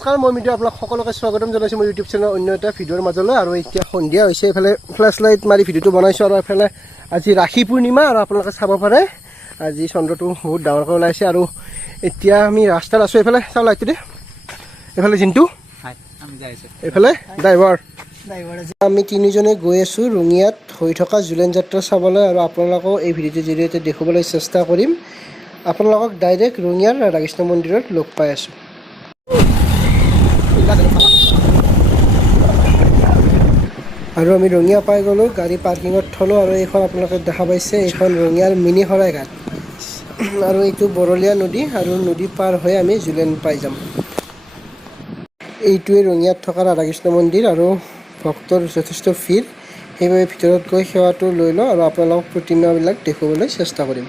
নমস্কাৰ মই মিডিয়া আপোনাক সকলোকে স্বাগতম জনাইছোঁ মোৰ ইউটিউব চেনেলৰ অন্য এটা ভিডিঅ'ৰ মাজলৈ আৰু এতিয়া সন্ধিয়া হৈছে। এইফালে ফ্লেছ লাইট মাৰি ভিডিঅ'টো বনাইছোঁ আৰু এইফালে আজি ৰাখি পূৰ্ণিমা আৰু আপোনালোকে চাব পাৰে। আজি চন্দ্ৰটো বহুত ডাঙৰকৈ ওলাইছে আৰু এতিয়া আমি ৰাস্তাত আছোঁ। এইফালে চাওঁ লাইটটো দে। এইফালে জিন্তু আমি এইফালে ড্ৰাইভাৰ। আমি তিনিজনে গৈ আছোঁ ৰঙিয়াত হৈ থকা জুলেন যাত্ৰা চাবলৈ আৰু আপোনালোকক এই ভিডিঅ'টোৰ জৰিয়তে দেখুৱাবলৈ চেষ্টা কৰিম। আপোনালোকক ডাইৰেক্ট ৰঙিয়াৰ ৰাধাকৃষ্ণ মন্দিৰত লগ পাই আছোঁ। আৰু আমি ৰঙিয়া পাই গ'লোঁ, গাড়ী পাৰ্কিঙত থলোঁ আৰু এইখন আপোনালোকে দেখা পাইছে, এইখন ৰঙিয়াৰ মিনি শৰাইঘাট। আৰু এইটো বৰলীয়া নদী আৰু নদী পাৰ হৈ আমি জুলেন পাই যাম। এইটোৱে ৰঙিয়াত থকা ৰাধাকৃষ্ণ মন্দিৰ আৰু ভক্তৰ যথেষ্ট ভিৰ। সেইবাবে ভিতৰত গৈ সেৱাটো লৈ লওঁ আৰু আপোনালোকক প্ৰতিমাবিলাক দেখুৱাবলৈ চেষ্টা কৰিম।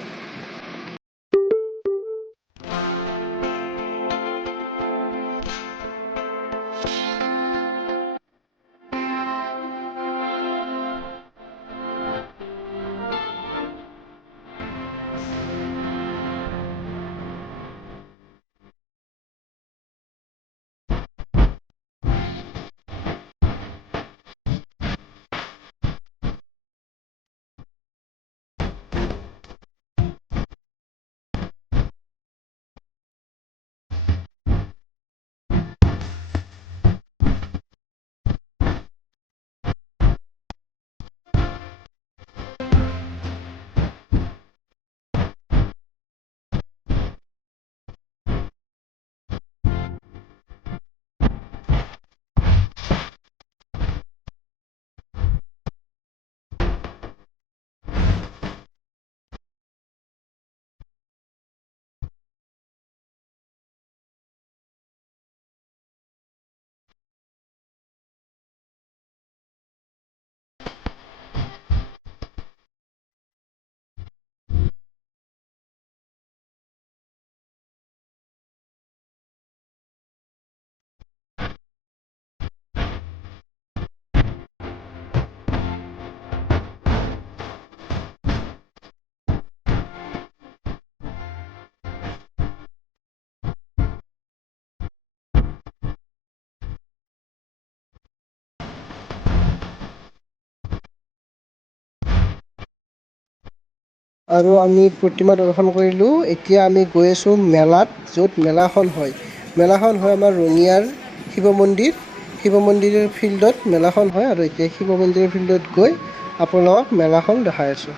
আৰু আমি প্ৰতিমা দৰ্শন কৰিলোঁ। এতিয়া আমি গৈ আছোঁ মেলাত য'ত মেলাখন হয়। মেলাখন হয় আমাৰ ৰঙিয়াৰ শিৱ মন্দিৰ। শিৱ মন্দিৰৰ ফিল্ডত মেলাখন হয় আৰু এতিয়া শিৱ মন্দিৰৰ ফিল্ডত গৈ আপোনালোকক মেলাখন দেখাই আছোঁ।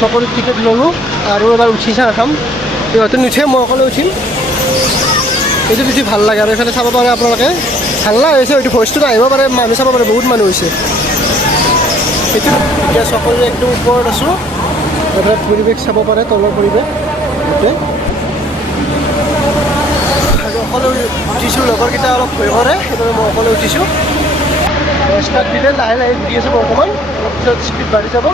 চকৰিত টিকেট ল'লোঁ আৰু এবাৰ উঠি চাই খাম ইহঁতে নুঠে মই অকলে উঠিম এইটো উঠি ভালো লাগে আৰু এইফালে চাব পাৰে আপোনালোকে হাল্লা হৈছে এইটো ভইচটো আহিব পাৰে মানুহ চাব পাৰে বহুত মানুহ হৈছে সেইটো এতিয়া চকৰিৰ একদম ওপৰত আছোঁ। এইফালে পৰিৱেশ চাব পাৰে, তলৰ পৰিৱেশ। গোটেই আৰু অকলে উঠিছোঁ, লগৰকেইটা অলপ ভয় কৰে সেইবাবে মই অকলে উঠিছোঁ। ষ্টাৰ্ট দিলে লাহে লাহে দি আছোঁ বৰ্তমান। অলপ পিছত স্পীড বাঢ়ি যাব।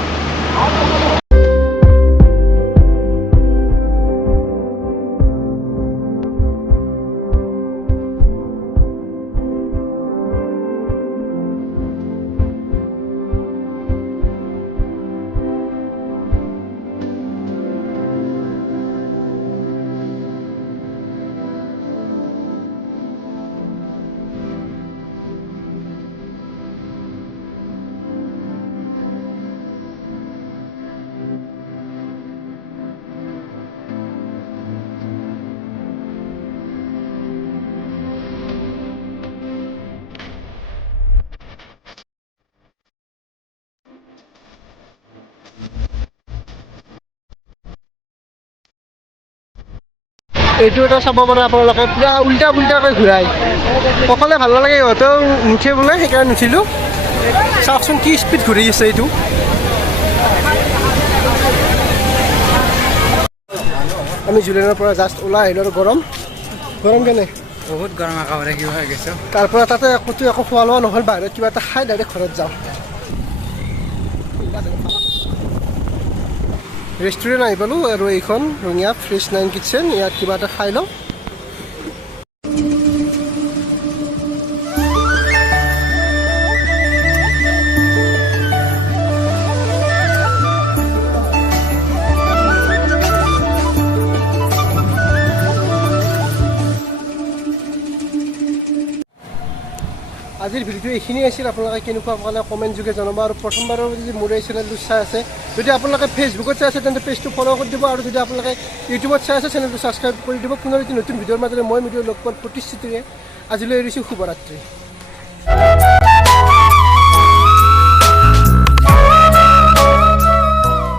এইটো এটা চাব পাৰে আপোনালোকে পূৰা উল্টা পুল্টাকৈ ঘূৰাই। অকলে ভালো নালাগে ইহঁতেও নুঠে বোলে সেইকাৰণে নুঠিলোঁ। চাওকচোন কি স্পীড ঘূৰি আছে এইটো। আমি জুলিয়ানৰ পৰা জাষ্ট ওলাই আহিলোঁ আৰু গৰম। গৰম কেনে? বহুত গৰম একেবাৰে কিবা হৈ গৈছে। তাৰ পৰা তাতে ক'তো একো খোৱা লোৱা নহ'ল বাহিৰত কিবা এটা খাই ডাইৰেক্ট ঘৰত যাওঁ। ৰেষ্টুৰেণ্ট আহি পালোঁ আৰু এইখন ৰঙিয়া ফ্ৰেছ নাইন কিটচেন ইয়াত কিবা এটা খাই লওঁ। আজিৰ ভিডিঅ'টো এইখিনিয়ে আছিল। আপোনালোকে কেনেকুৱা পালে কমেণ্ট যোগে জনাব। আৰু প্ৰথমবাৰৰ যদি মোৰ এই চাই আছে। যদি আপোনালোকে ফেচবুকত চাই আছে তেন্তে পেজটো ফ'ল' কৰি দিব। আৰু যদি আপোনালোকে ইউটিউবত চাই আছে চেনেলটো ছাবস্ক্ৰাইব কৰি দিব। পুনৰ এটি নতুন ভিডিঅ'ৰ মাজেৰে মই ভিডিঅ' লগ পোৱাৰ প্ৰতিশ্ৰুতিৰে আজিলৈ এৰিছোঁ শুভৰাত্ৰি